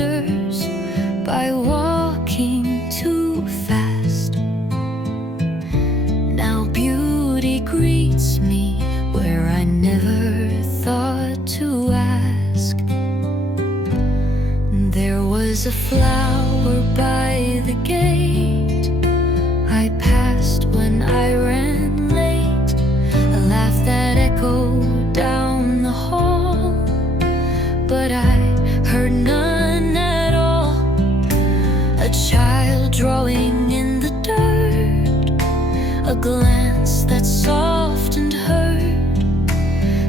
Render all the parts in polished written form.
blisters by walking too fast. Now beauty greets me where I never thought to ask. There was a flower by the gate I passed when I ran late, a laugh that echoed down the hall, but I heard none at all. A child drawing in the dirt, a glance that softened her.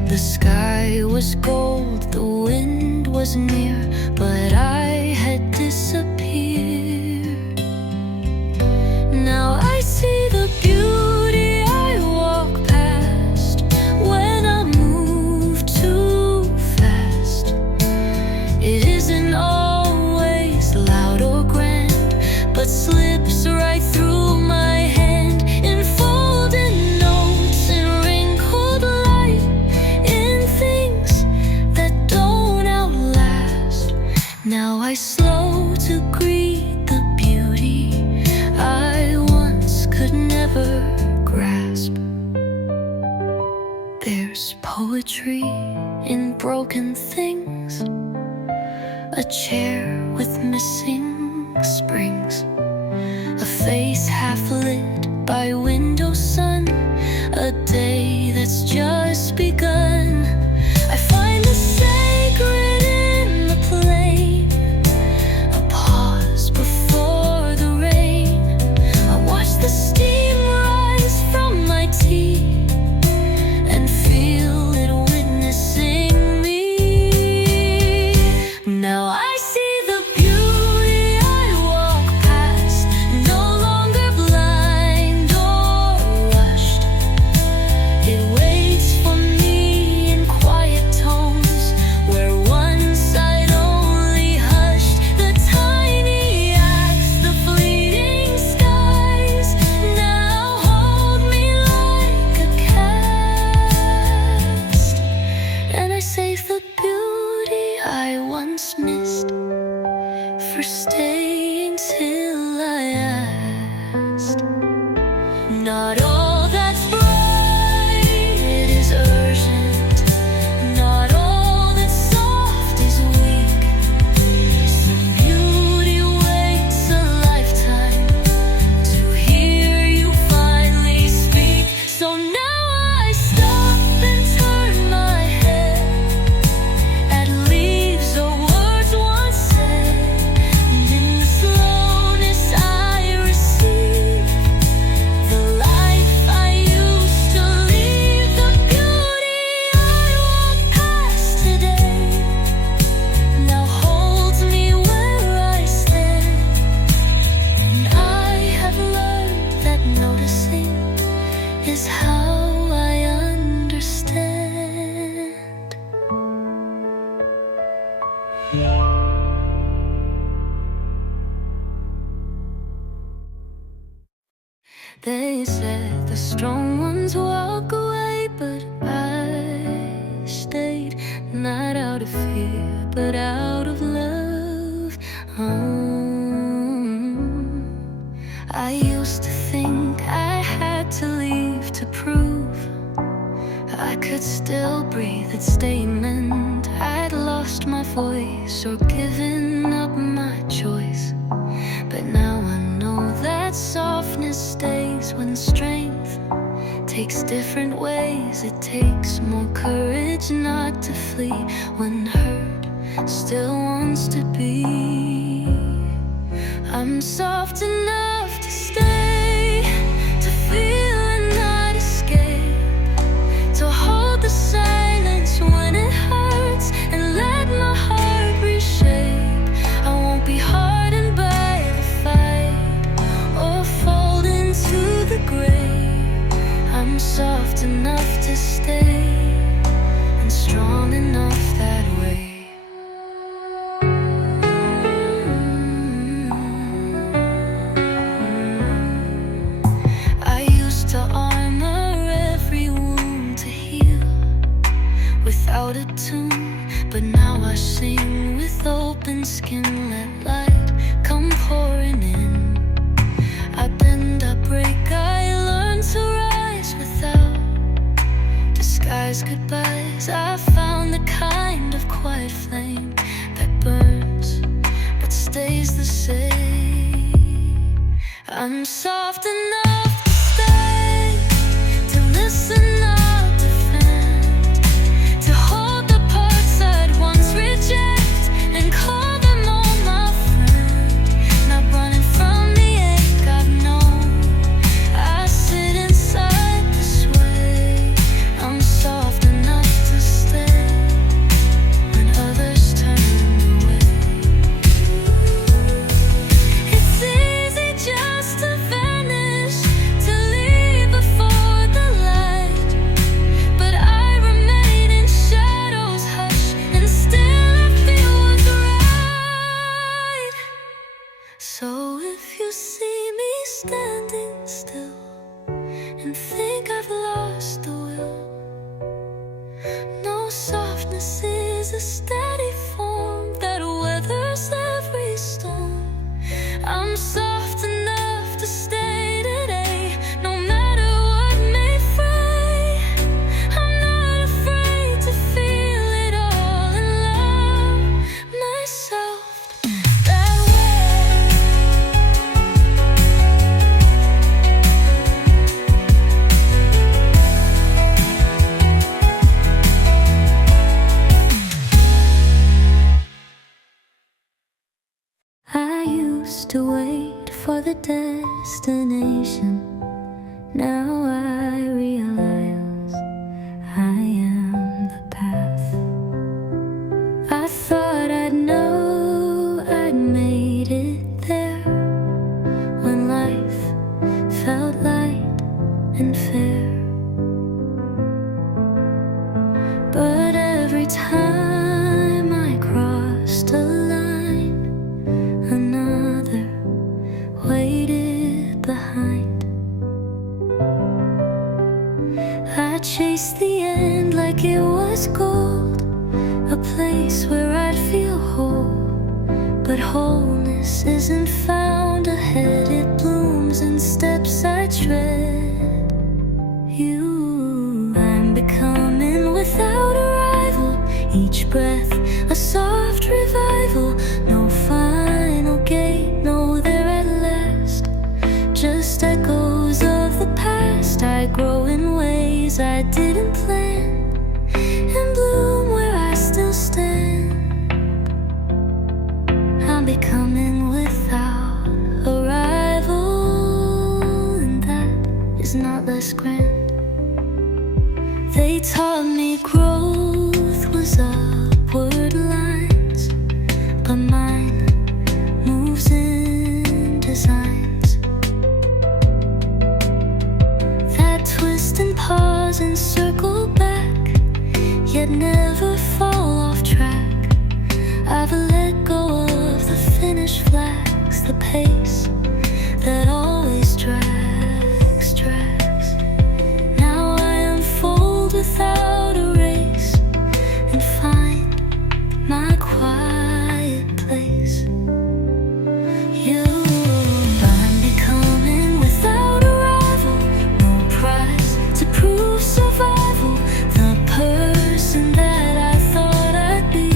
The sky was gold, the wind was near, but I had disappeared. Now I see the beauty I walk past when I move too fast. It isn't always loud or grand, but slips right through my hand in folded notes and wrinkled light, in things that don't outlast. Now I slow to greet the beauty I once could never grasp. There's poetry in broken things, a chair with missing springs, a face half lit by window sun, a day that's just begun. I find the sacred in the plain, a pause before the rain. I watch the steam rise from my tea and feel it witnessing me. Now I see the beauty I walk past, no longer blind or rushed. It waits for me in quiet tones where one side only hushed. The tiny acts, the fleeting skies now hold me like a cast. And I save the beauty I once missed for staying till I asked. Not all that's bright is urgent, not all that's soft is weak. Some beauty waits a lifetime to hear you finally speak. So now I stop and turn my head at leaves or words once said, and in the slowness I receive the life I used to leave. The beauty I walk past today now holds me where I stand, and I have learned that noticing is how I understand. They said the strong ones walk away, but I stayed, not out of fear, but out of love. I used to think I had to leave to prove I could still breathe. That statement I'd lost my voice or given up my choice. But now I know that softness stays when strength takes different ways. It takes more courage not to flee when hurt still wants to be. I'm soft enough to stay, to feel and not escape, to hold the silence when it hurts and let my heart reshape. I won't be hardened by the fight or fold into the grave. I'm soft enough to stay and strong enough that way. I used to armor every wound to heal without a tune, but now I sing with open thin skin, let light come pouring in. I bend, I break, I learn to rise without disguise goodbyes. I found the kind of quiet flame that burns but stays the same. I'm soft enough to stay, to listen, not defend, to hold the parts I'd once reject and call them all my friend. Not running from the ache I've known, I sit inside the sway. I'm soft enough to stay when others turn away. It's easy just to vanish, to leave before the light, but I remain in shadows, hush, and still I feel what's right. So if you see me standing still and think I've lost the will, no, softness is a steady form that weathers every storm. I'm soft enough to stay today, no matter what may fray. I'm not afraid to feel it all and love myself that way. I used to wait for the destination. Now I realize I am the path. I thought I'd know I'd made it there when life felt light and fair. But every time I crossed a line, another waited behind. I chased the end like it was gold, a place where I'd feel whole. But wholeness isn't found ahead, it blooms in steps I tread. I'm becoming without a rival, each breath a soft revival. No final gate, no there at last, just echoes of the past. I grow in ways I didn't plan and bloom where I still stand. I'm becoming without a rival, and that is not less grand. They taught me growth was upward lines, but mine moves in designs that twist and pause and circle back, yet never fall off track. I've let go of the finish flags, the pace that always drags. Now I unfold without a race and find my quiet place. I'm becoming without a rival, no prize to prove survival. The person that I thought I'd be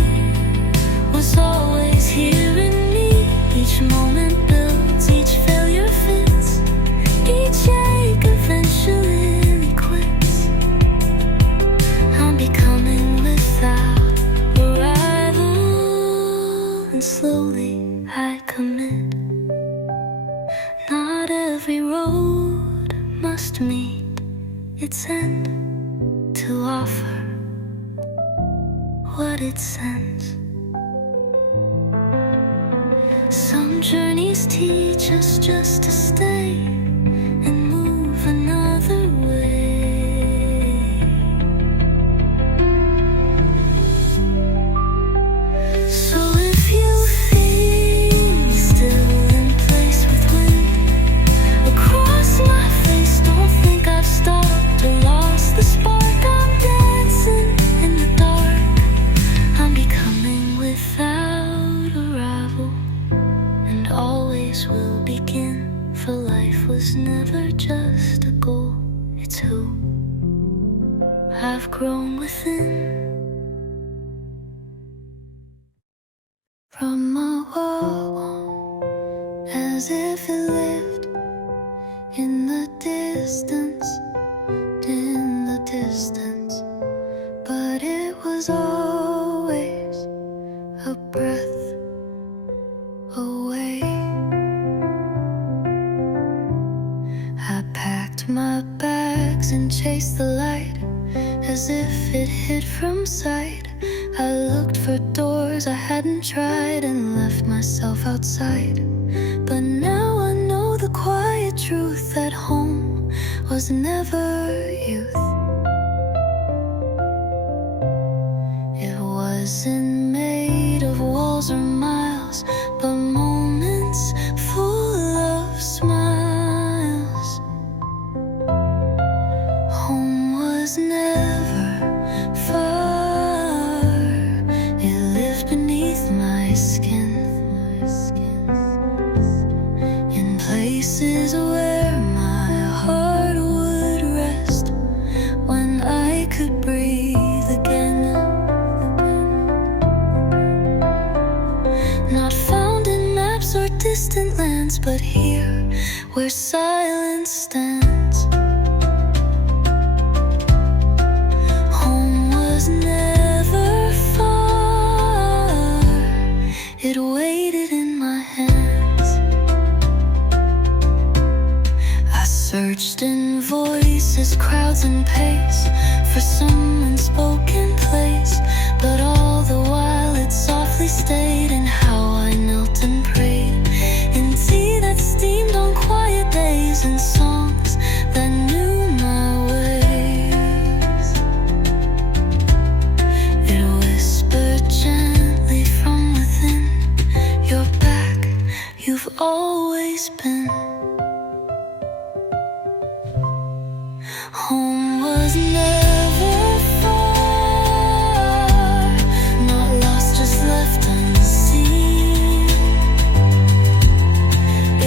was always here in me. Each moment builds, each failure fits, each ache eventually quits. I'm becoming without a rival, and slowly I commit. Not every road must meet its end to offer what it sends. Some journeys teach us just to stay and move another way. So if you feel me still in place with wind across my face, don't think I've stopped or lost the spark. I'm dancing in the dark. I'm becoming without a days will begin, for life was never just a goal, it's who I've grown within. From a world as if it lived in the distance, but it was always a breath away. I packed my bags and chased the light as if it hid from sight. I looked for doors I hadn't tried and left myself outside. But now I know the quiet truth, that home was never youth. It wasn't made of walls or miles, but moments full of smiles. Home was never far, it lived beneath my skin, in places where my heart would rest when I could breathe again. Not found in maps or distant lands, but here where silence stands. Home was never far, it waited in my hands. I searched in voices, crowds and pace for some unspoken place, but all the while it softly stayed in how I knelt and prayed, in tea that steamed on quiet days, and songs that knew my ways. It whispered gently from within, "You're back, you've always been." Home was never far, not lost, just left unseen.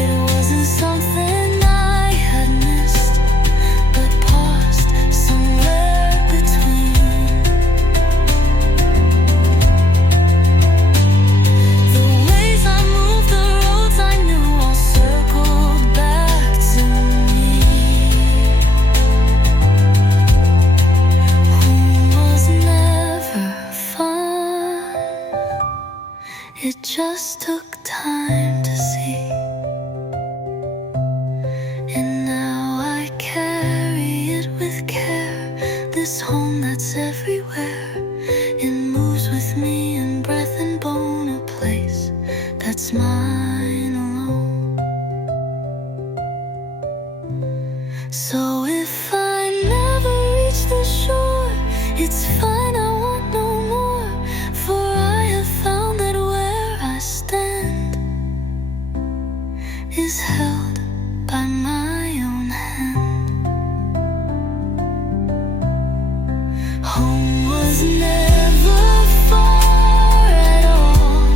It wasn't something I had missed, but paused somewhere between. The ways I moved, the roads I knew, all circled back to me. Home was never fun, it just took time to see. And now I carry it with care, this home that's everywhere. It moves with me in breath and bone, a place that's mine alone. So if I never reach the shore, it's fine, I want no more, for I have found that where I stand is held by my own hand. Home was never far at all,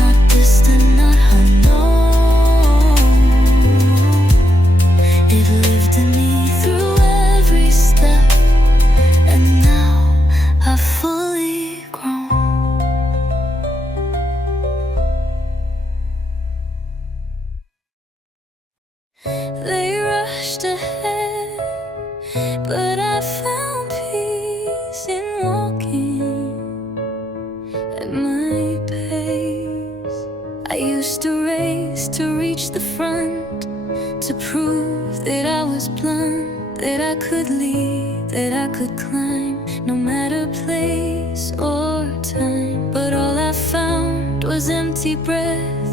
not distant, not unknown. It lived in me through every step, and now I've fully grown. They rushed ahead, but I found peace in walking at my pace. I used to race to reach the front, to prove that I was blunt, that I could lead, that I could climb, no matter place or time. But all I found was empty breath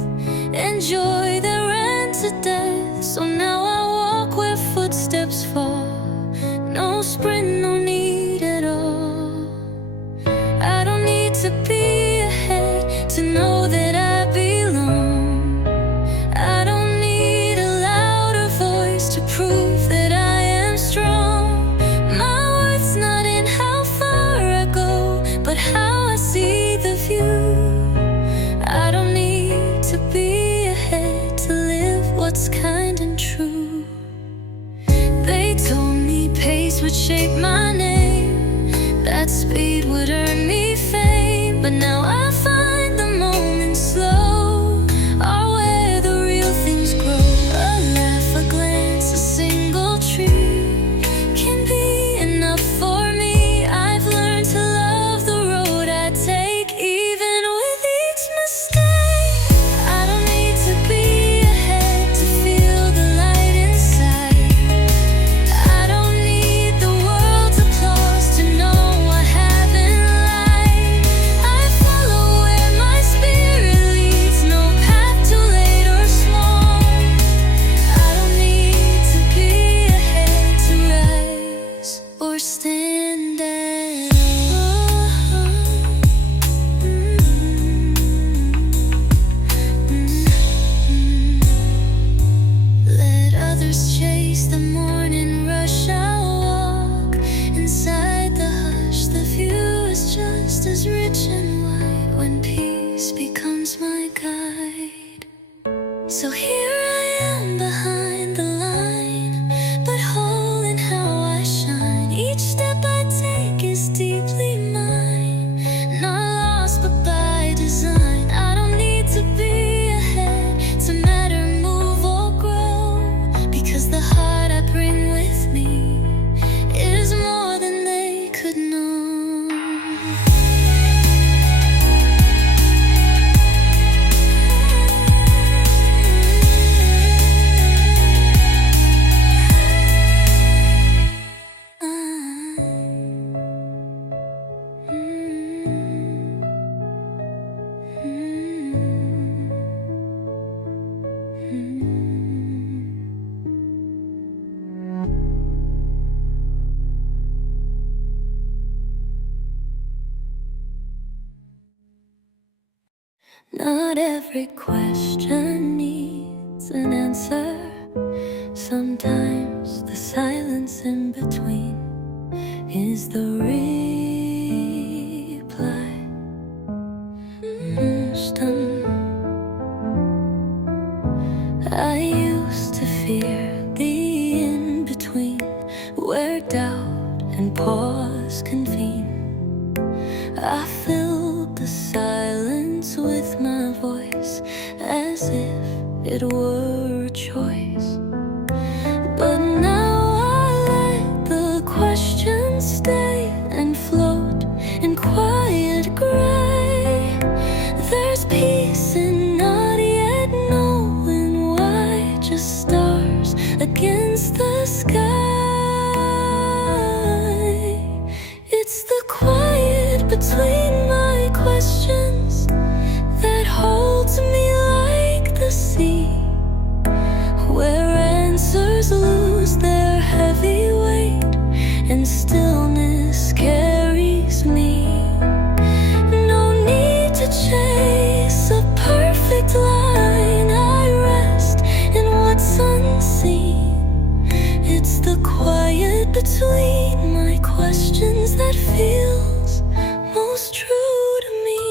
and joy that ran to death. So now I walk where footsteps fall, no sprint, no need at all. I don't need to be ahead to know that I belong. I don't need a louder voice to prove that I am strong. My worth's not in how far I go, but how I see the view. I don't need to be ahead to live shape my name. That speed would earn me fame, but now I find the moments slow are where the real things grow. A laugh, a glance, a single tree can be enough for me. I've learned to love the road I take, even with each mistake. I don't need to be ahead to feel the light inside. I don't need the world's applause to know I haven't lied. I follow where my spirit leads, no path too late or small. I don't need to be ahead to rise or stand at all. Let others chase the morning rush. I'll walk inside the hush. The view is just as rich and wide when peace becomes my guide. So here I am behind the line, but whole in how I shine. Each step I take is deeply mine, not lost but by design. I don't need to be ahead to matter, move or grow, because the heart I bring with me is more than they could know. Not every question needs an answer. Sometimes the silence in between is the reply. I used to fear the in-between, where doubt and pause convene. I filled the silence with my voice, as if it were a choice. But now I let the questions stay and float in quiet gray. There's peace in not yet knowing why, just stars against the sky. It's the quiet between my questions that holds me like the sea, where answers lose their heavy weight and stillness carries me. No need to chase a perfect line. I rest in what's unseen. It's the quiet between my questions that feels most true to me.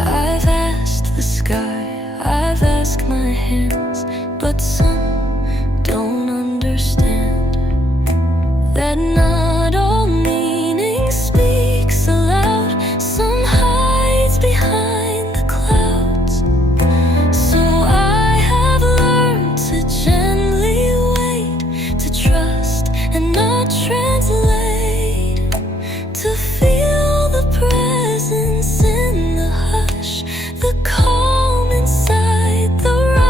I've asked the sky, I've asked my hands, but some don't understand that not all meaning speaks aloud. Some hides behind the clouds. So I have learned to gently wait, to trust and not translate, to feel the presence in the hush, the calm inside the rush.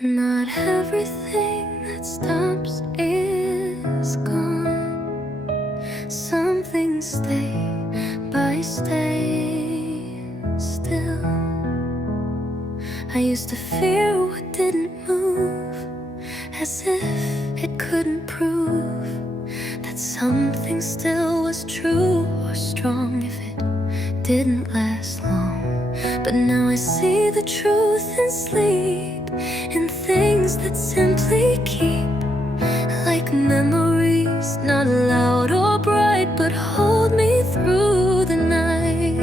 Not everything that stops is gone. Some things stay by staying still. I used to fear what didn't move, as if it couldn't prove that something still was true or strong if it didn't last long. But now I see the truth in sleep, in things that simply keep, like memories, not loud or bright, but hold me through the night.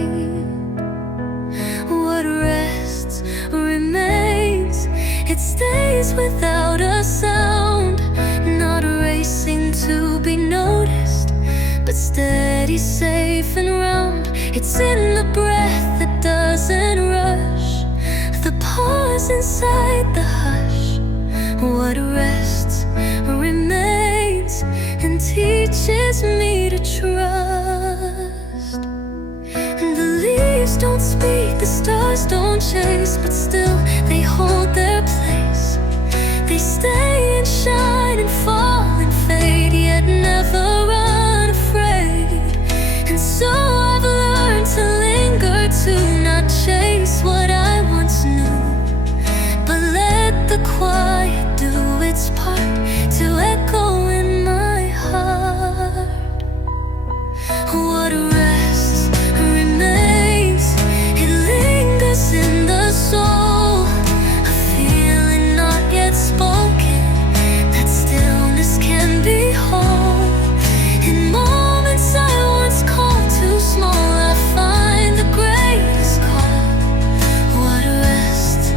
What rests remains, it stays without a sound, not racing to be noticed, but steady, safe and round. It's in the breath that doesn't rush, the pause inside the hush. What rests remains and teaches me to trust. And the leaves don't speak, the stars don't chase, but still they hold their place. They stay and shine and fall and fade, yet never unafraid. And so I've learned to linger, to not chase what I once knew, but let the quiet do its part to echo in my heart. What rests remains, it lingers in the soul, a feeling not yet spoken, that stillness can be whole. In moments I once called too small, I find the greatest call. What rests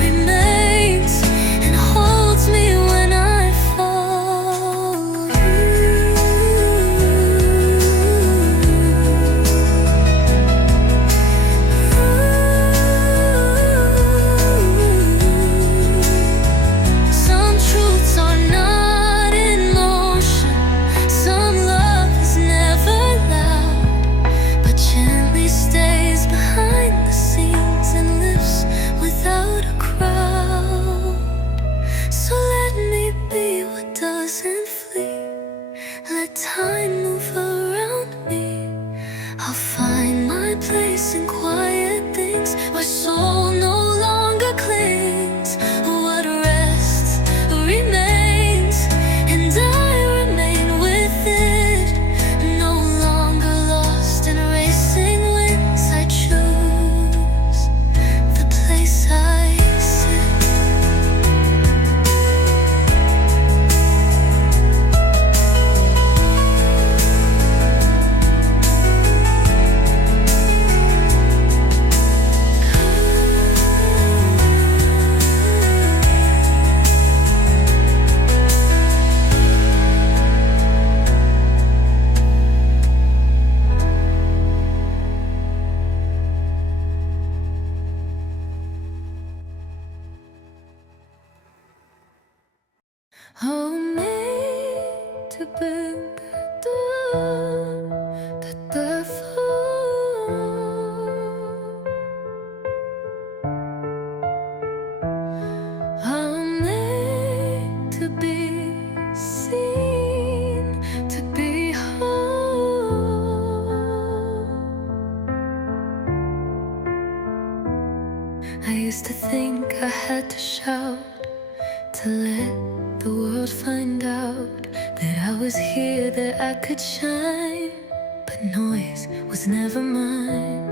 remains and holds me when I fall. Some truths are not in motion, some love is never loud, but gently stays behind the scenes and lives without a crowd. So let me be what doesn't flee, let time move around me. I'll find my place in quiet things where soul no longer clings. What rests remains, and I remain with it, no longer lost in racing winds. I choose the place I sit. Oh, made to be the I'm made to be seen, to be whole. I used to think I had to shout to let the world find out that I was here, that I could shine, but noise was never mine.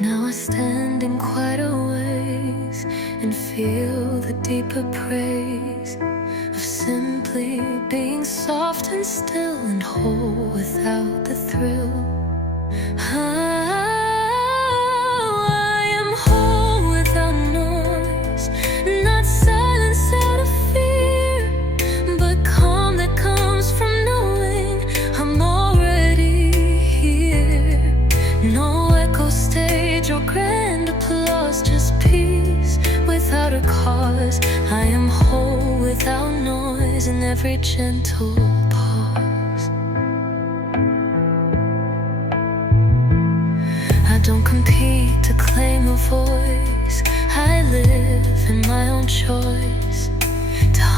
Now I stand in quieter ways and feel the deeper praise of simply being soft and still and whole without the thrill. I am whole without noise, not silence out of fear, but calm that comes from knowing I'm already here. No echo stage or grand applause, just peace without a cause. I am whole without noise in every gentle pause. I don't compete to claim a voice, I live in my own choice.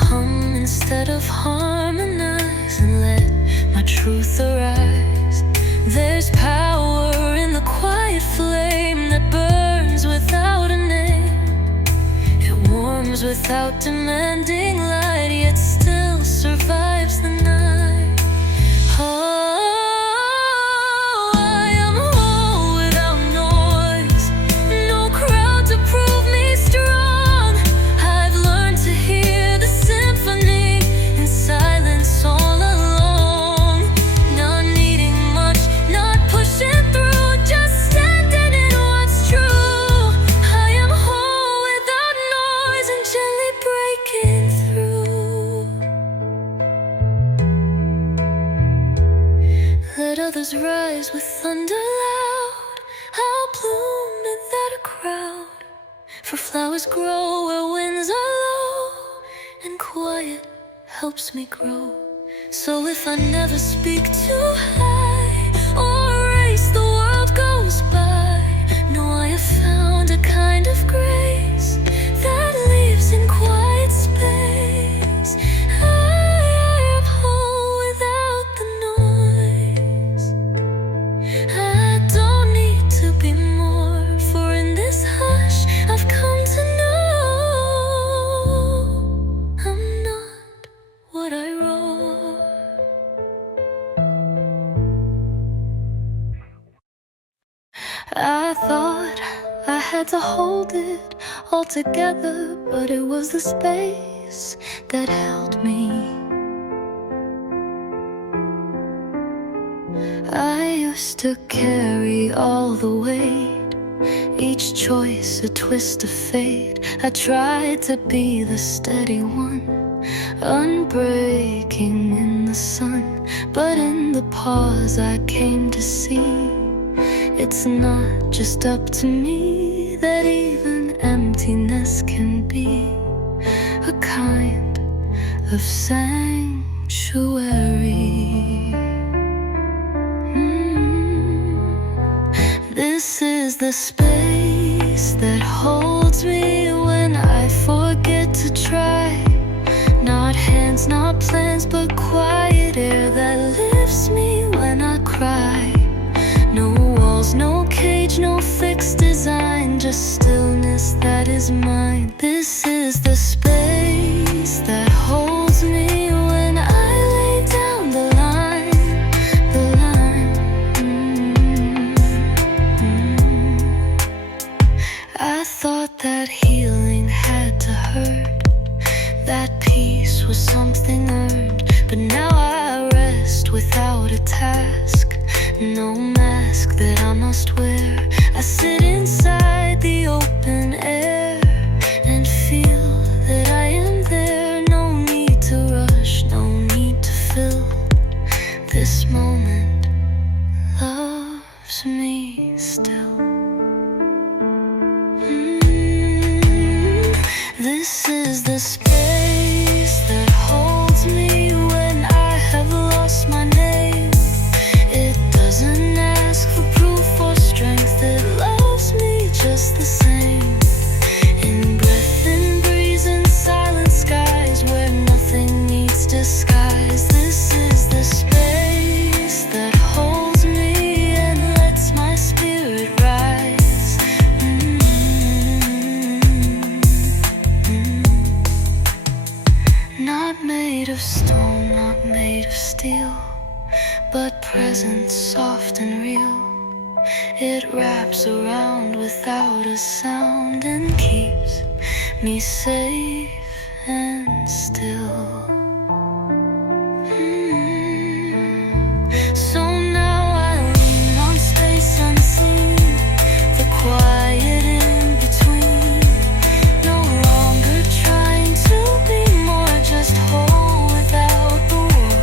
hum instead of harmonize, and let my truth arise. There's power in the quiet flame that burns without a name. It warms without demanding light, yet still survives the night. Oh, I am whole without noise, no crowd to prove me strong. I've learned to hear the symphony in silence all along. Not needing much, not pushing through, just standing in what's true. I am whole without noise and gently breaking through. Let others rise with thunder loud. I'll bloom without a crowd, for flowers grow where winds are low, and quiet helps me grow. So if I never speak too high, or race the world goes by, know I have found a kind of grace that lives in quiet space. I am whole without the noise. I don't need to be more, for in this hush I've come to know I'm not what I wrote. I thought I had to hold it all together, but it was the space that held me. I used to carry all the weight, each choice a twist of fate. I tried to be the steady one, unbreaking in the sun. But in the pause I came to see, it's not just up to me, that even emptiness can be a kind of sanctuary. This is the space that holds me when I forget to try. Not hands, not plans, but quiet air that lifts me when I cry. No walls, no cage, no fixed design, just stillness that is mine. This is the space that holds me when I lay down the line, the line. I thought that healing had to hurt, that peace was something earned. But now I rest without a task, no mask that I must wear. I sit inside the open air and feel that I am there. No need to rush, no need to fill. This moment loves me still. This is the space that holds me when I have lost my name. It doesn't ask for proof or strength, it loves me just the same. In breath and breeze and silent skies where nothing needs disguise. This is the space that holds me and lets my spirit rise. Not made of stone, not made of steel, but present, soft and real. It wraps around without a sound and keeps me safe and still. So now I lean on space unseen, the quiet in between. No longer trying to be more, just whole without the war.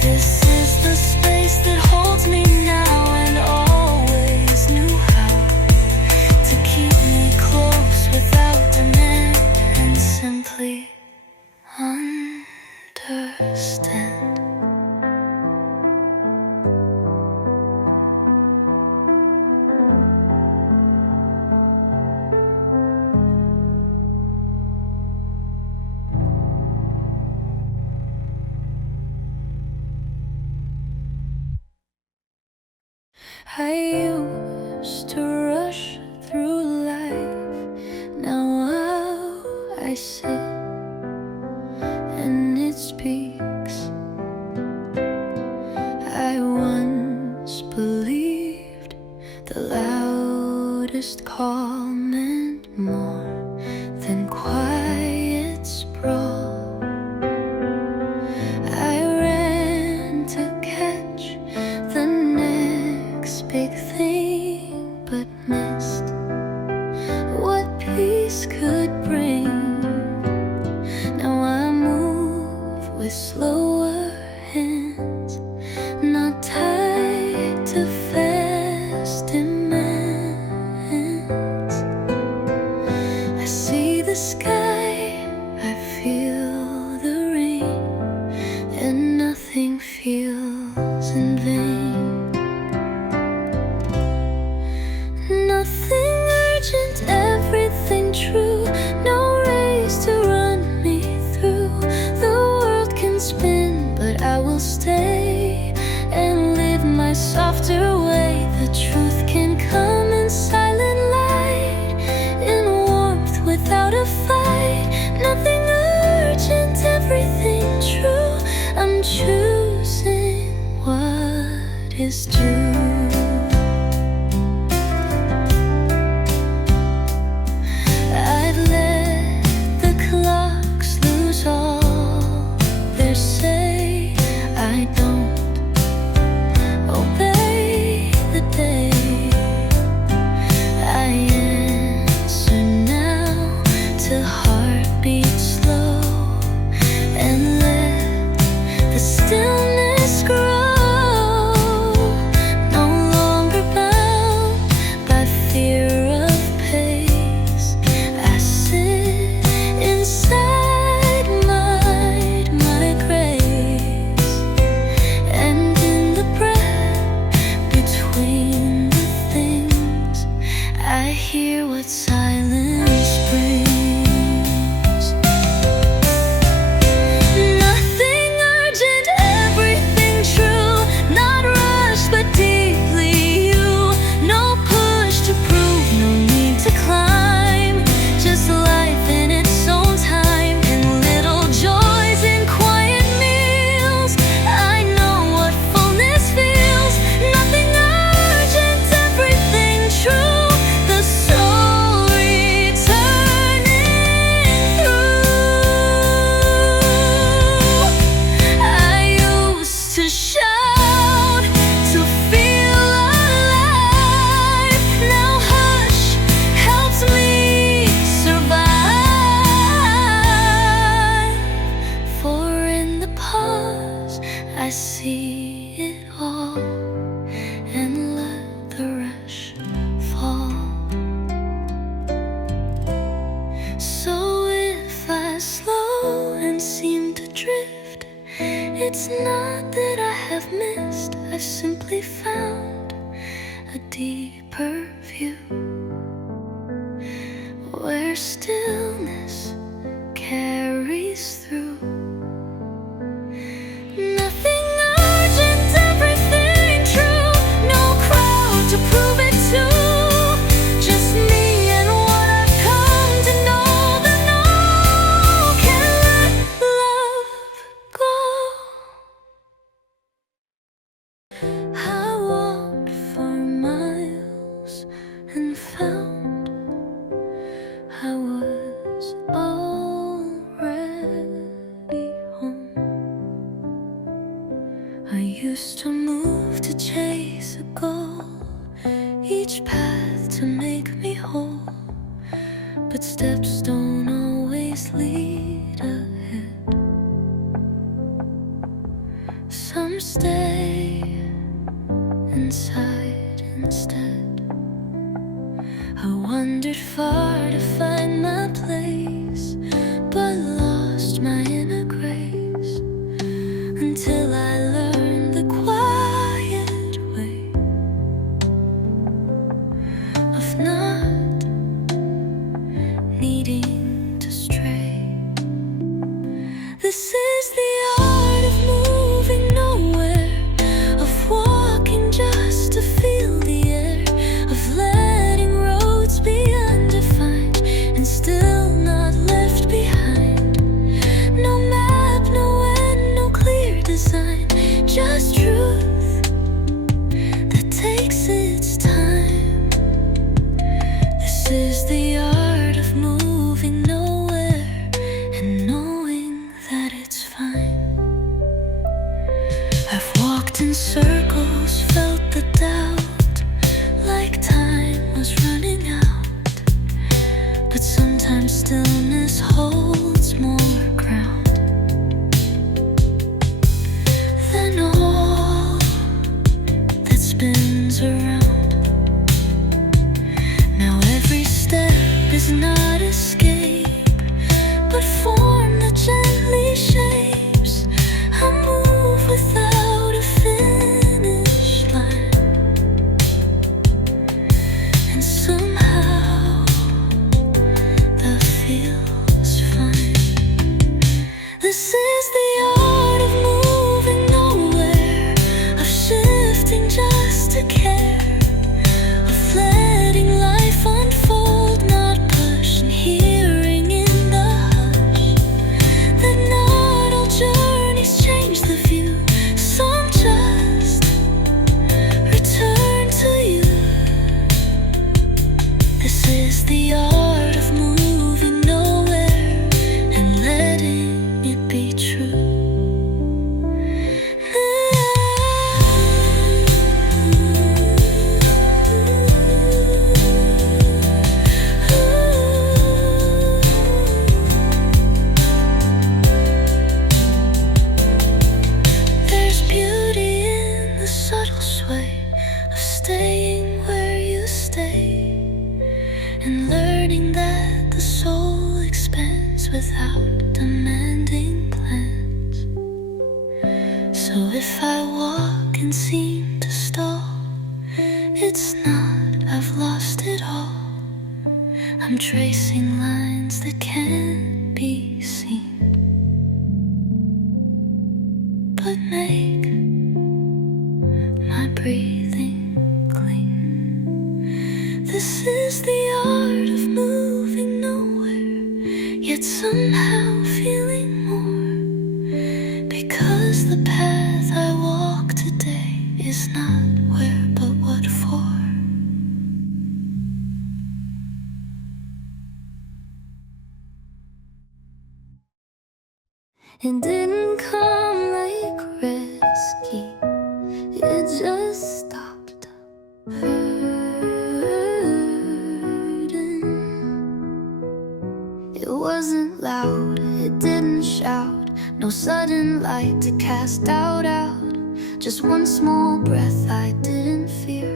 This is the space that holds me now and always knew how to keep me close without demand, and simply unwind. I used to rush through life. Now I sit and it speaks. I once believed the loudest call meant more than quiet sprawl. I ran to catch the next big thing, but missed what peace could bring. Now I move with slower hands, not tied to fast demands. I see the sky, I feel the rain, and nothing feels in vain. Nothing urgent, everything true. No race to run me through. The world can spin, but I will stay and live my softer way. The truth can come in silent light, in warmth without a fight. Nothing urgent, everything true. I'm choosing what is due. I've let the clocks lose all their say. I don't obey the day. I answer now to heartbeats slow, and let the stillness grow. No longer bound by fear of pace. I sit inside my grace, and in the breath between the things, I hear what silence brings. Nothing urgent, everything true. Not rushed, but deeply you. No push to prove, no need to climb. Just life in its own time, and little joys in quiet meals. I know what fullness feels. Nothing urgent, everything true. The soul returning through. I used to shout to feel alive. Now hush helps me survive. For in the pause I see it all, and let the rush fall. So if I slow and seem to drift, it's not that I have missed. I've simply found a deeper view, where stillness carries through. Nothing urgent, everything true. No crowd to prove it to. Just me and what I've come to know. That no can let love go. I walked for miles and found I was already home. I used to move to chase a goal, each path to make me whole. But steps don't always lead ahead. Some stay inside instead. I wandered far to find my place, but lost my inner grace, until I learned the quiet way of not needing to stray. This is the art of moving nowhere, of walking just to feel stillness holds more ground than all that spins around. Now every step is not escape, but form that gently shapes. I move without a finish line, and somehow that feels fine. This is the art of moving nowhere, of shifting just to care, of letting life unfold, not push, and hearing in the hush that not all journeys change the view. Some just return to you. This is the art of moving nowhere and letting it be true. There's beauty in the subtle sway of staying where you stay, and learning that the soul expands without demanding plans. So if I walk and seem to stall, it's not I've lost it all. I'm tracing lines that can't be seen, but make my breathing clean. This is the art of moving nowhere, yet somehow feeling more, because the path I walk today is not where but what for. It didn't come like rescue, it just stopped hurting. It wasn't loud, it didn't shout, no sudden light to cast doubt out. Just one small breath I didn't fear,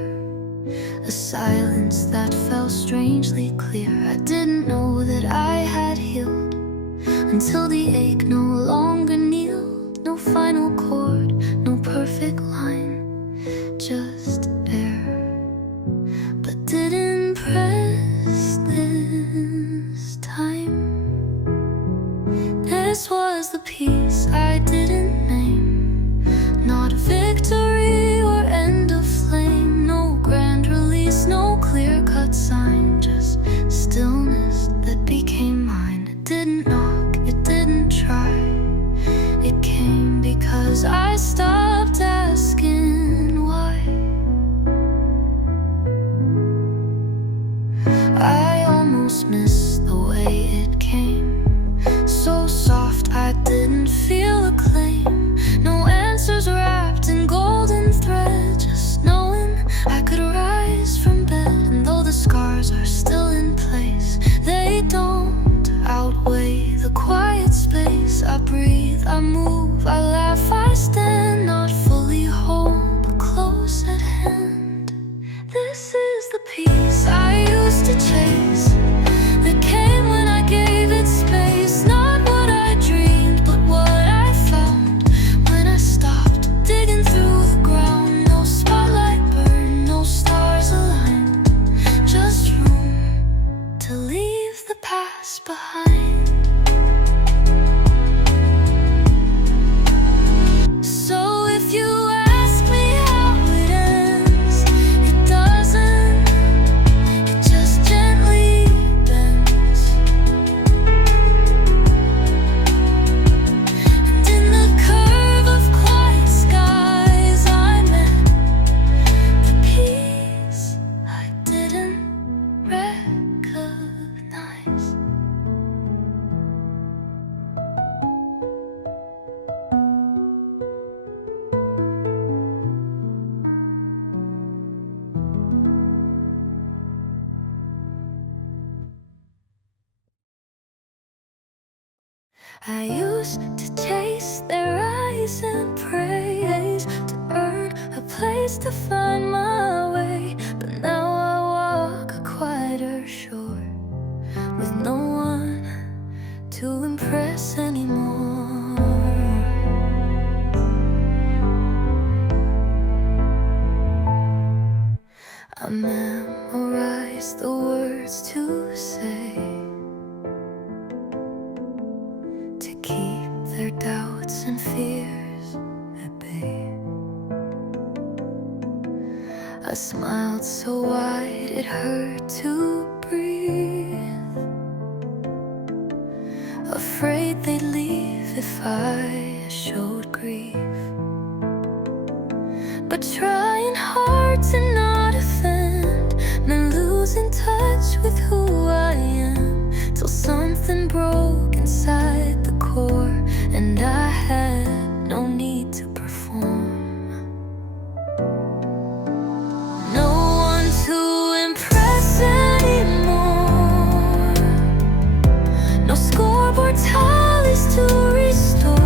a silence that felt strangely clear. I didn't know that I had healed until the ache no longer kneeled. No final chord, no perfect line, just air, but didn't press this time. This was the peace I didn't name, not victory or end of flame, no grand release, no clear-cut sign, just stillness that became mine. It didn't knock, it didn't try, it came because I stopped asking why. I almost missed the way it came, so soft I didn't feel a claim. No answers wrapped in golden thread, just knowing I could rise from bed. And though the scars are still in place, they don't outweigh the quiet space. I breathe, I move, I laugh, I stand, not fully whole, but close at hand. This is the peace I used to chase, that came when I gave it space. Not what I dreamed, but what I found when I stopped digging through the ground. No spotlight burned, no stars aligned, just room to leave the past behind. So if you ask me how it ends, it doesn't, it just gently bends. And in the curve of quiet skies, I met the peace I didn't recognize. I used to chase their eyes and praise to earn a place to find my way. But now I walk a quieter shore with no one to impress anymore. I memorize the words to say to keep their doubts and fears at bay. I smiled so wide it hurt to breathe, afraid they'd leave if I showed grief. But trying hard to not offend meant losing touch with who I am, till something broke inside the core and I had no need to perform. No one to impress anymore, no scoreboard tallies to restore.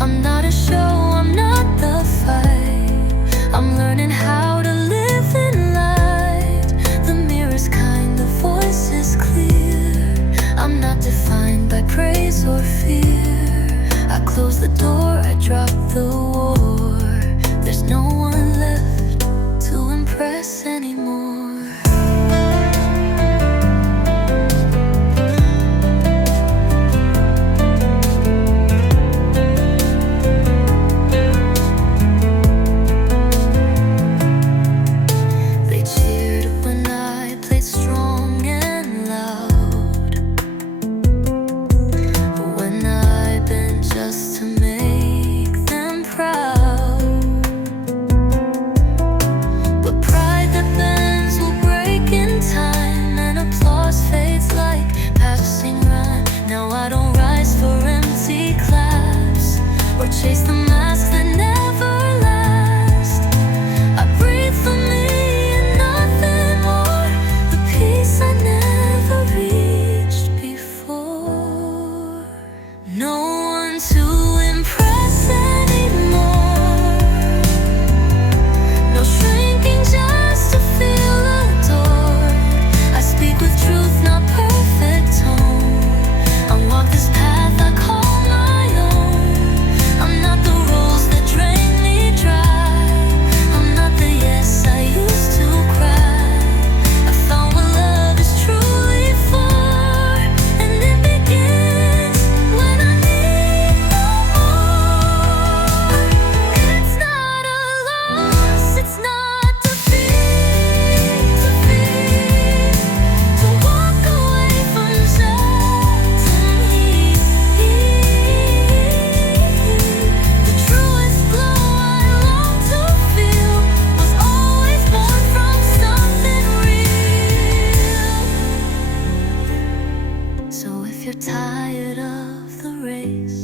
I'm not a show, I'm not the fight, I'm learning how to live in light. The mirror's kind, the voice is clear. I'm not defined by praise or fear. I close the door, I drop the war. There's no one left to impress anymore. Chase the masks that never last. I breathe for me and nothing more, the peace I never reached before. No one to impress anymore, no shrinking just to feel adored. I speak with truth, not perfect tone. I walk this path I call my own. I'm not the rules that drain me dry, I'm not the yes I used to cry. I found what love is truly for, and it begins when I need no more. It's not a loss, it's not defeat, to walk away from certainty. The truest glow I long to feel was always born from something real. So if you're tired of the race,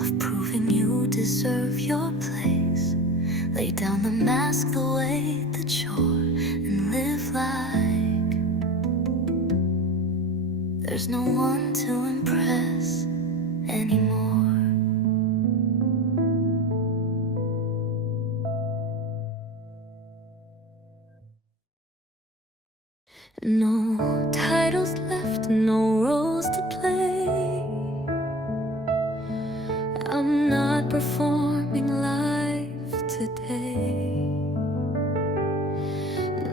of proving you deserve your place, lay down the mask, the weight, the chore, and live like there's no one to impress anymore. No titles left, no roles to play. I'm not performing live today.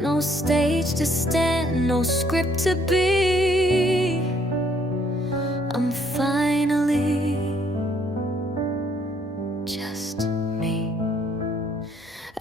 No stage to stand, no script to be. I'm finally just me.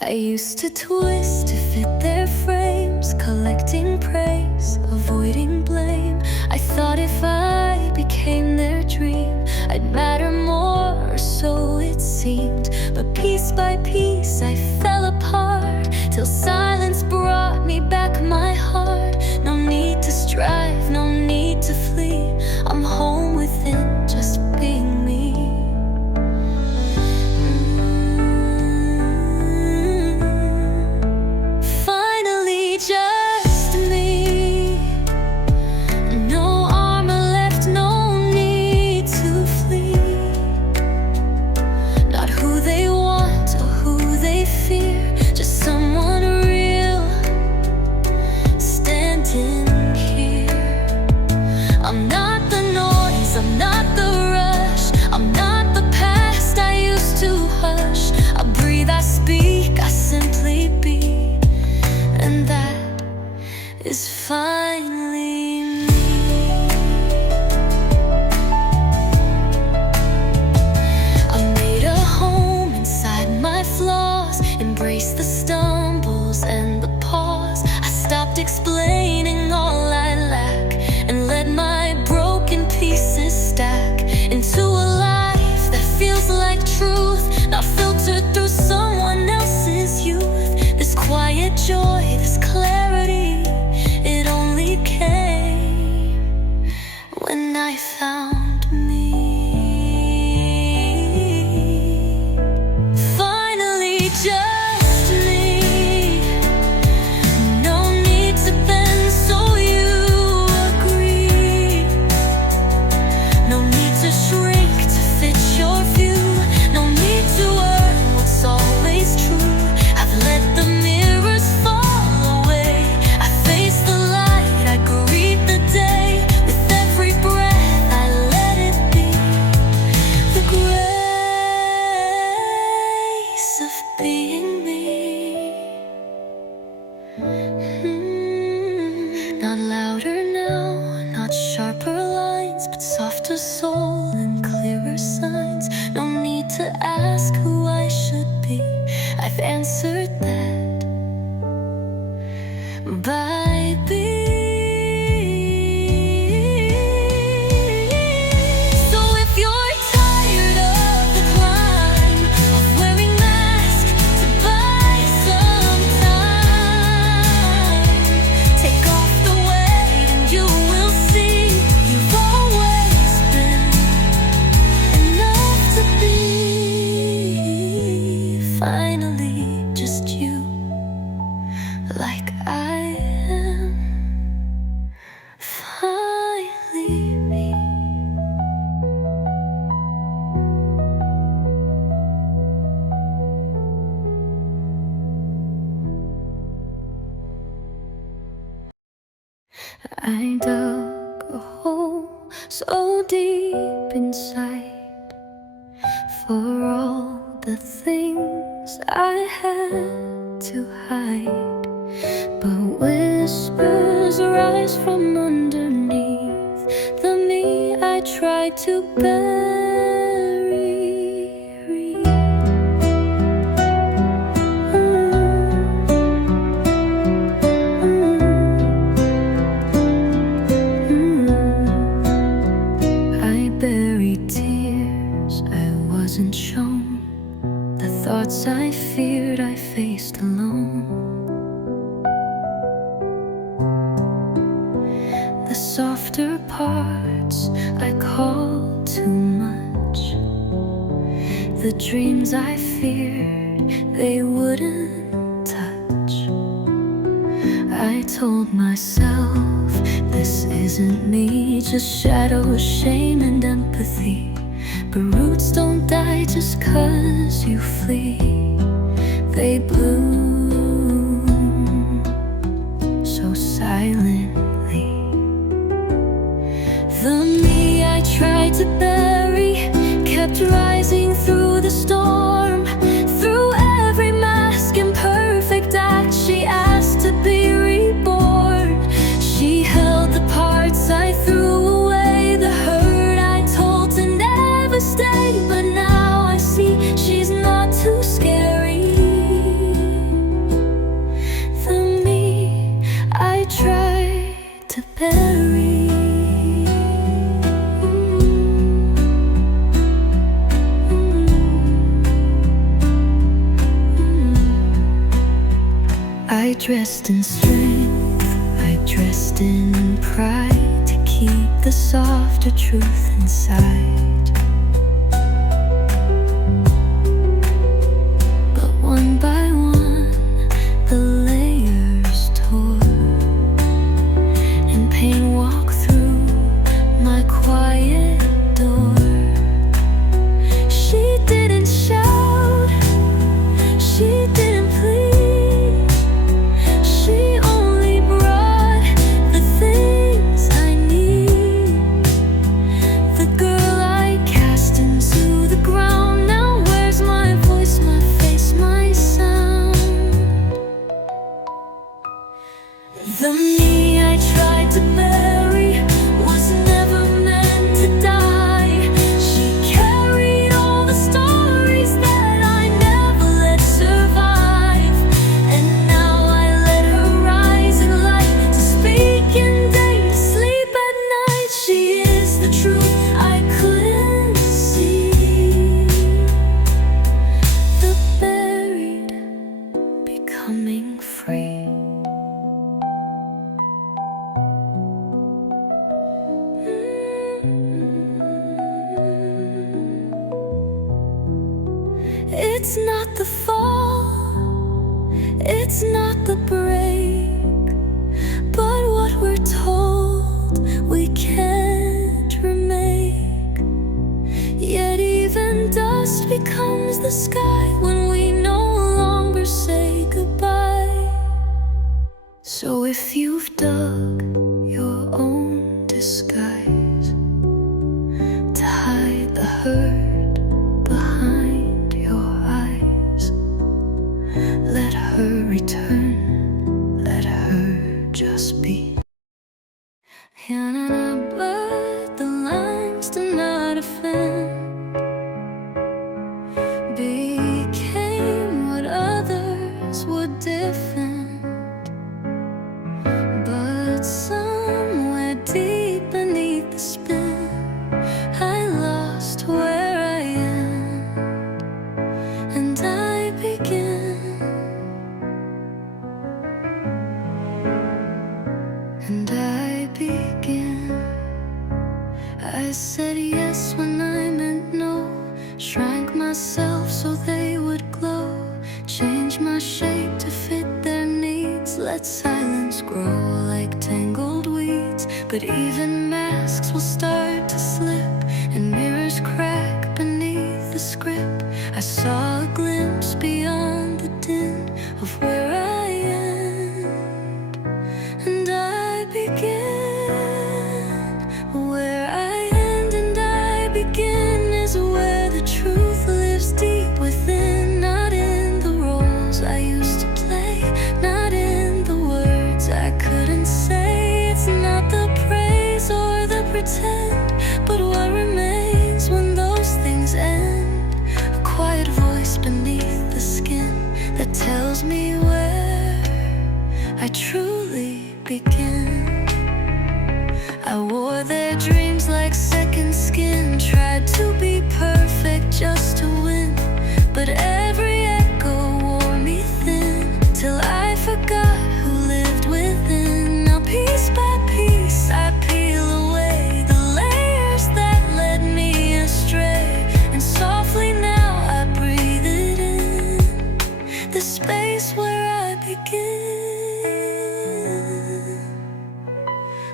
I used to twist to fit their frames, collecting praise, avoiding blame. I thought if I became their dream, I'd matter more, or so it seemed. But piece by piece I fell apart, till silence brought me back my heart. No need to strive, no need to flee, I'm home within, just being me. Finally just me. No armor left, no need to 'Cause I'm not the rush, I'm not the past I used to hush. I breathe, I speak, I simply be, and that is finally me. I made a home inside my flaws, embraced the stumbles and the pause. I stopped explaining all I lack and let my broken pieces stack into a life that feels like truth, not filtered through someone else's youth. This quiet joy, this clarity, it only came when I found me. Finally, just me. No need to bend so you agree. No need to shrink to fit your view. No need to earn what's always true. I've let the mirrors fall away. I face the light, I greet the day. With every breath I let it be. The grace of being me. Not louder now, not sharper lines, but softer soul and clearer signs. No need to ask who I should be, I've answered that by being. So if you're tired of the climb, of wearing masks to buy some time, take off the weight and you will see you've always been enough to be. Finally, just you, like I am. Finally me. I dug a hole so deep inside for all the things I had to hide. But whispers rise from underneath the me I tried to bury. I buried tears I wasn't shown, the thoughts I feared I faced alone. The softer parts I called too much, the dreams I feared they wouldn't touch. I told myself this isn't me, just shadows, shame and empathy. But roots don't die just 'cause you flee. They bloom so silently. The me I tried to bury kept rising through the storm. Through every mask and perfect act, she asked to be reborn. She held the parts I threw away, the hurt I told to never stay. But now I see she's not too scary. The me I tried to bury. I dressed in strength, I dressed in pride, to keep the softer truth inside. But one by one the layers tore, and pain walked through my quiet door. She didn't shout, she didn't plead. She only brought the things I need, the It's not the fall, it's not the break, but what we're told we can't remake. Yet even dust becomes the sky when we no longer say goodbye. So if you've dug your own disguise to hide the hurt behind your eyes, let her return, let her just be. But the lines do not offend, became what others would defend. But somewhere deep beneath the spin, I lost where I am, and I begin, and I begin. I said yes when I meant no, shrank myself so they would glow, changed my shape to fit their needs, let silence grow like tangled weeds. But even masks will start to slip, and mirrors crack beneath the script. I saw a glimpse beyond the din of where I end, and I begin. Where I end and I begin is where the truth lives deep within, not in the roles I used to play, not in the words I couldn't say. It's not the praise or the pretend, but what remains when those things end. A quiet voice beneath the skin that tells me where I truly begin. I wore their dreams like second skin, tried to be perfect just to win, but every echo wore me thin, till I forgot who lived within. Now piece by piece I peel away the layers that led me astray, and softly now I breathe it in, the space where I begin.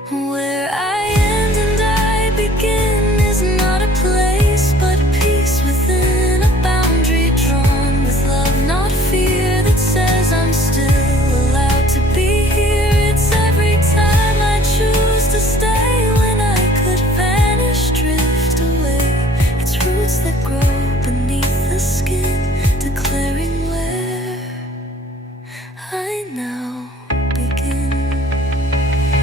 Where I end and I begin is not a place, but peace within, a boundary drawn with love, not fear, that says I'm still allowed to be here. It's every time I choose to stay when I could vanish, drift away. It's roots that grow beneath the skin, declaring where I now begin.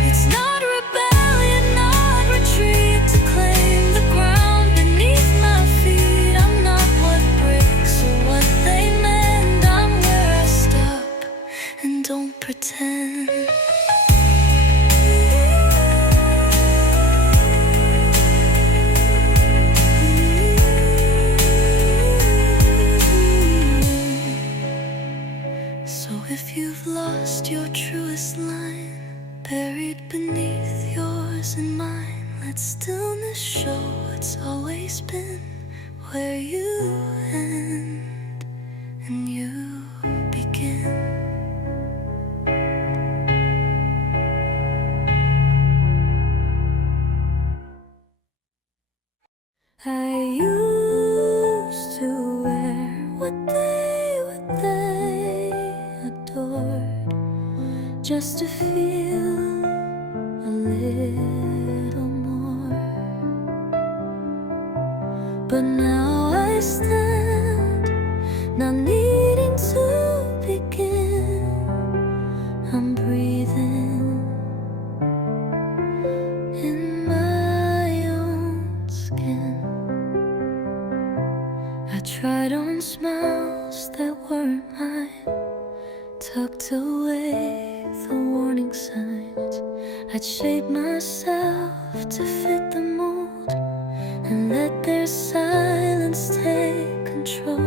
It's not rebellion, not retreat, to claim the ground beneath my feet. I'm not what breaks or what they mend, I'm where I stop and don't pretend. So if you've lost your truest line, buried beneath yours and mine, let stillness show it's always been where you end and you begin. I used to wear what they adored, just to feel a little more. But now I stand, not needing to begin. I'm breathing in my own skin. I tried on smiles that weren't mine, tucked away the warning signs. I'd shape myself to fit the mold and let their silence take control.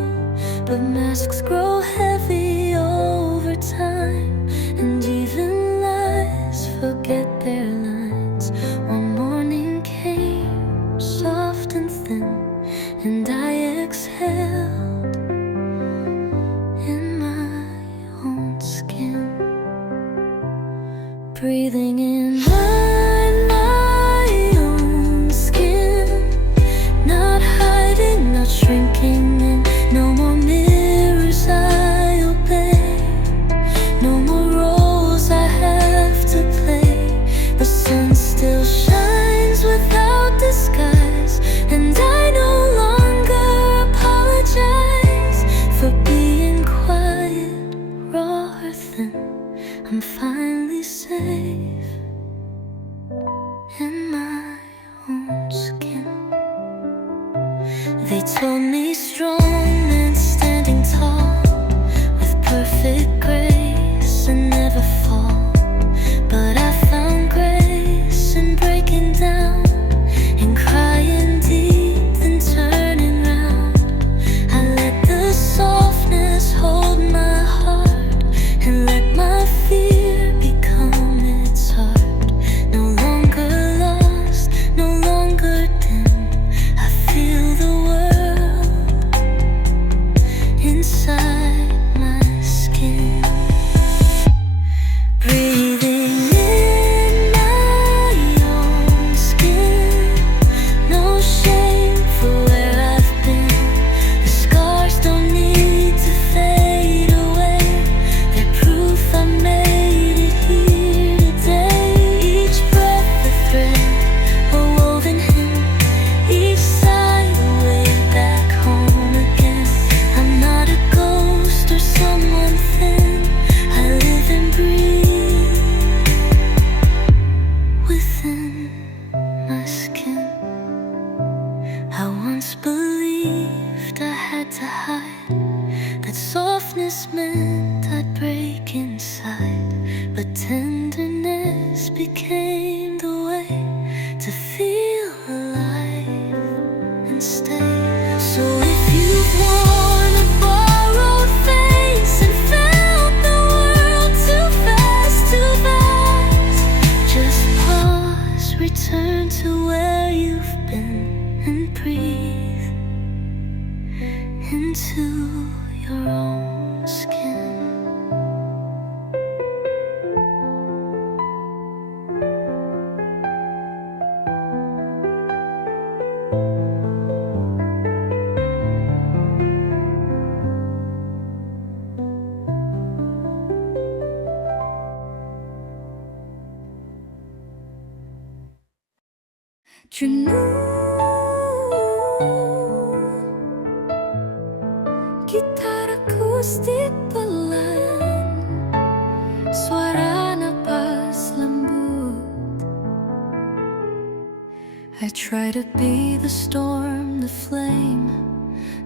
But masks grow heavy over time, and even lies forget their lines. One morning came, soft and thin, and I exhaled breathing in my own skin, not hiding, not shrinking in. No more mirrors I obey, no more roles I have to play. The sun still shines without disguise, and I no longer apologize for being quiet, raw or thin. I'm finally safe in my own skin. They told me strong and standing tall, with perfect grace and never fall. But I found grace in breaking down and crying deep, then turning round. I let the softness hold my heart and let my fear become its heart. No longer lost, no longer dim. I feel the world inside my skin. Breathing in my own skin, no shame for where I've been. The scars don't need to fade away, they're proof I made it here today. Each breath a thread, a woven hymn, each sigh a way back home again. I'm not a ghost or someone thin, I live and breathe within my skin. I once believed I had to hide, that softness meant I'd break inside. But tenderness became the way to feel alive and stay. So if you've worn a borrowed face and felt the world too fast, just pause, return to where you've been, and breathe into your own skin. Gitar akustik pelan, suara napas lembut. I try to be the storm, the flame,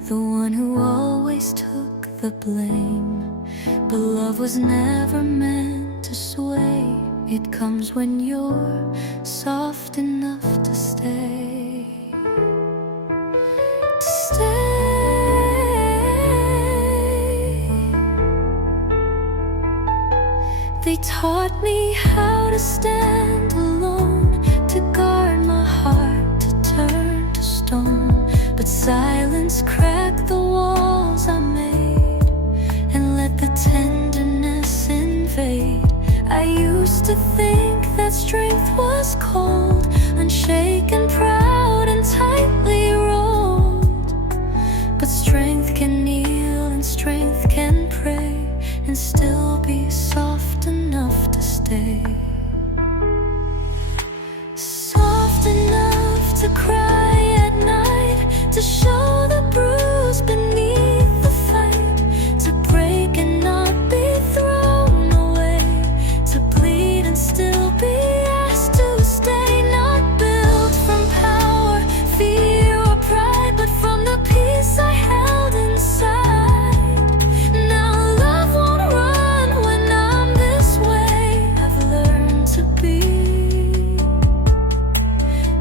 the one who always took the blame. But love was never meant to sway. It comes when you're soft enough to stay. They taught me how to stand alone, to guard my heart, to turn to stone. But silence cracked the walls I made and let the tenderness invade. I used to think that strength was cold, unshaken, proud, and tightly rolled. But strength can kneel and strength can pray and still be soft enough to stay. Soft enough to cry at night, to show the bruise beneath the fight, to break and not be thrown away, to bleed and still be asked to stay. Not built from power, fear, or pride, but from the peace I held inside. Now love won't run when I'm this way. I've learned to be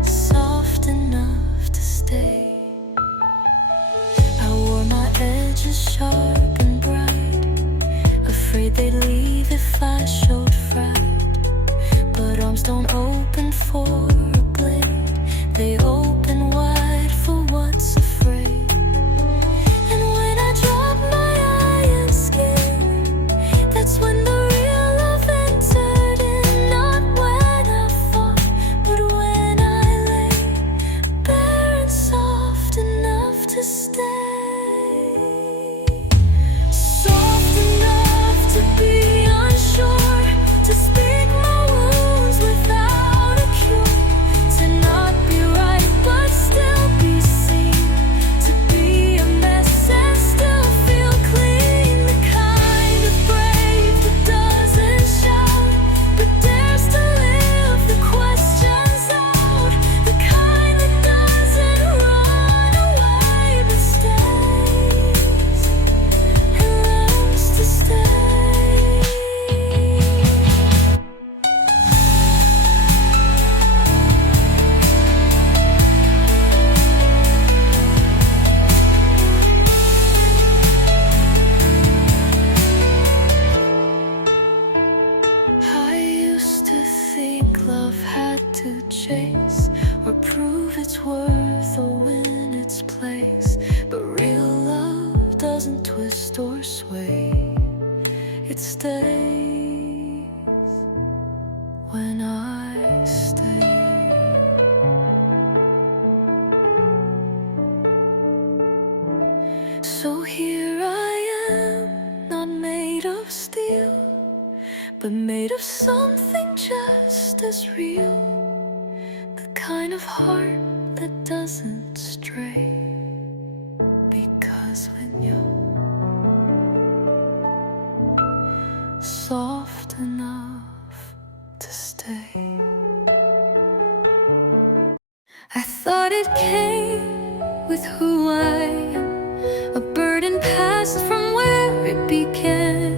soft enough to stay. it stays when I stay. So here I am, not made of steel, but made of something just as real. The kind of heart that doesn't stray. Because when you're soft enough to stay, I thought it came with who I am, a burden passed from where it began.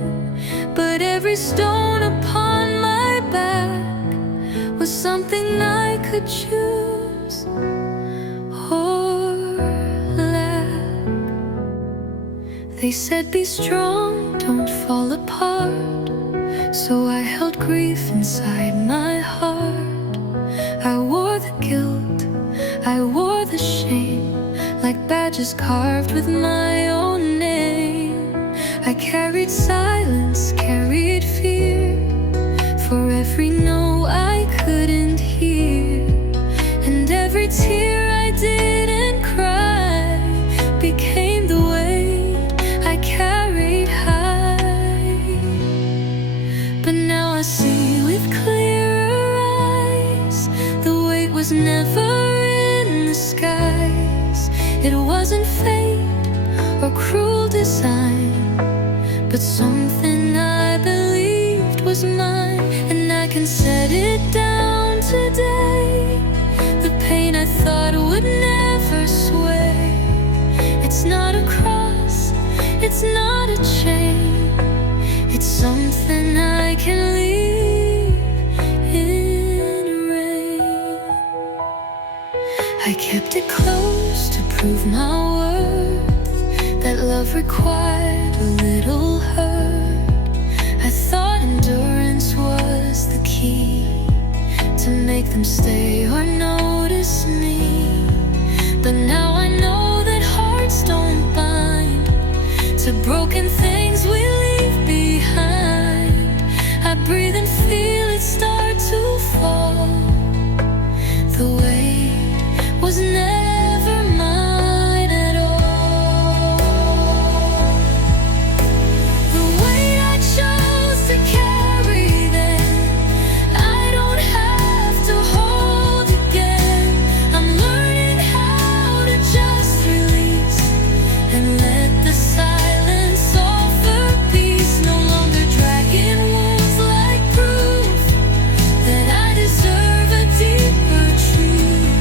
But every stone upon my back was something I could choose or lack. They said be strong, don't fall apart. So I held grief inside my heart. I wore the guilt, I wore the shame, like badges carved with my own name. I carried silence, carried fear, for every no I couldn't hear. And every tear I didn't cry became the weight I carried high. But now I see with clearer eyes, the weight was never in the skies. It wasn't fate or cruel design, but something I believed was mine. And I can set it down today, the pain I thought would never sway. It's not a cross, it's not a chain, it's something I can leave in rain. I kept it close to prove my worth, that love required a little hurt. I thought endurance was the key to make them stay or notice me. But now I know that hearts don't bind to broken things we leave behind. I breathe and feel it start to fall. The weight was never mine at all. The weight I chose to carry then, I don't have to hold again. I'm learning how to just release and let the silence offer peace. No longer dragging wounds like proof that I deserve a deeper truth.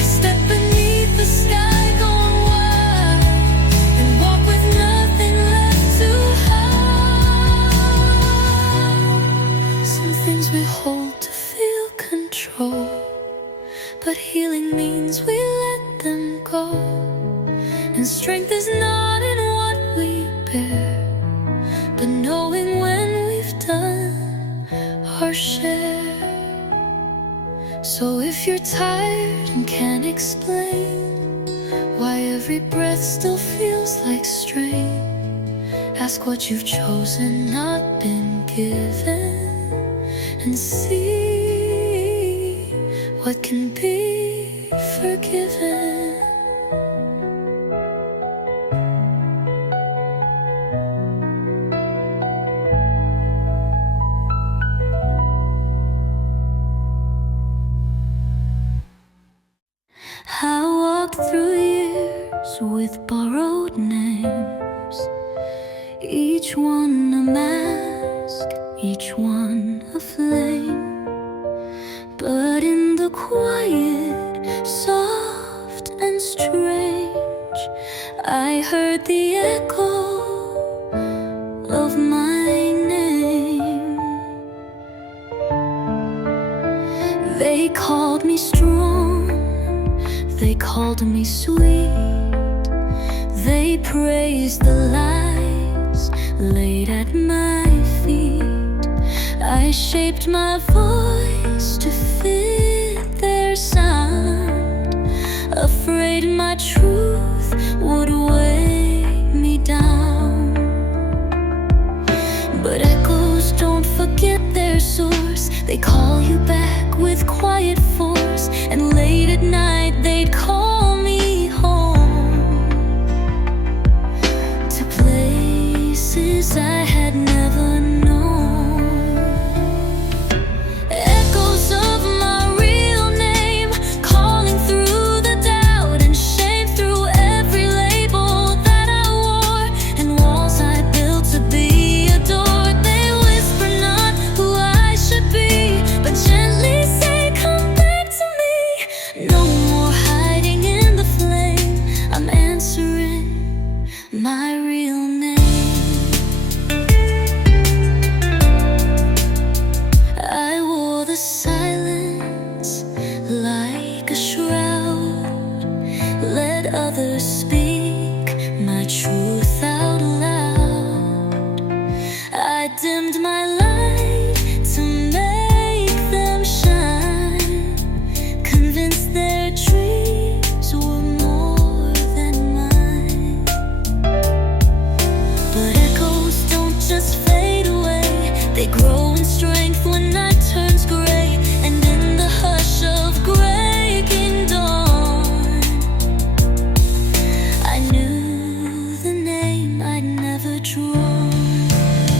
I step beneath the sky gone wild and walk with nothing left to hide. Some things we hold to feel control, but healing means we let them go. And strength is not in what we bear, but knowing when we've done our share. So if you're tired and can't explain why every breath still feels like strain, ask what you've chosen, not been given, and see what can be forgiven. I walked through years with borrowed names, each one a mask, each one a flame. But in the quiet, soft and strange, I heard the echo of my name. They called me strong, they called me sweet, they praised the lies laid at my feet. I shaped my voice to fit their sound, afraid my truth would weigh me down. But echoes don't forget their source. They call you back with quiet force, and late at night they'd call me home to places I had never known. Echoes of my real name, calling through the doubt and shame, through every label that I wore and walls I built to be adored. They whisper not who I should be, but gently say, come back to me. No more hiding in the flame, I'm answering my real name. I wore the silence like a shroud, let others speak my truth out loud. I dimmed my light to make them shine, convinced their dreams were more than mine. But echoes don't just fade away, they grow in strength when night turns gray. And in the hush of breaking dawn, I knew the name I'd never drawn.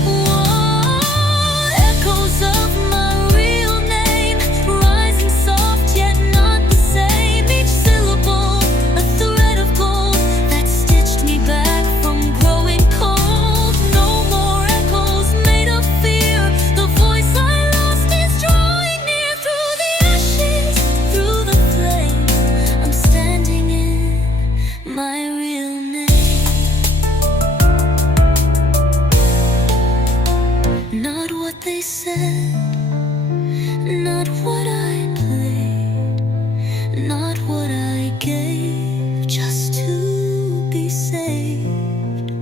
Whoa, echoes of my real name, rising soft yet not the same. Each syllable a thread of gold that stitched me back from growing cold. No more echoes made of fear, the voice I lost is drawing near. Through the ashes, through the flames, I'm standing in my real name. Not what they said, not what I played, not what I gave just to be saved,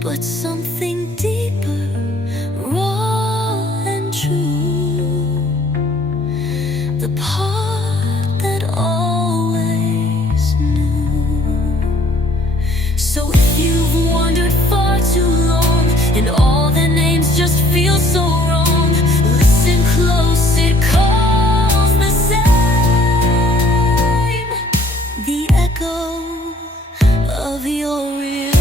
but something deeper, raw and true, the part that always knew. So if you've wandered far too long and all their names just feel so wrong, listen close, it calls the same, the echo of your real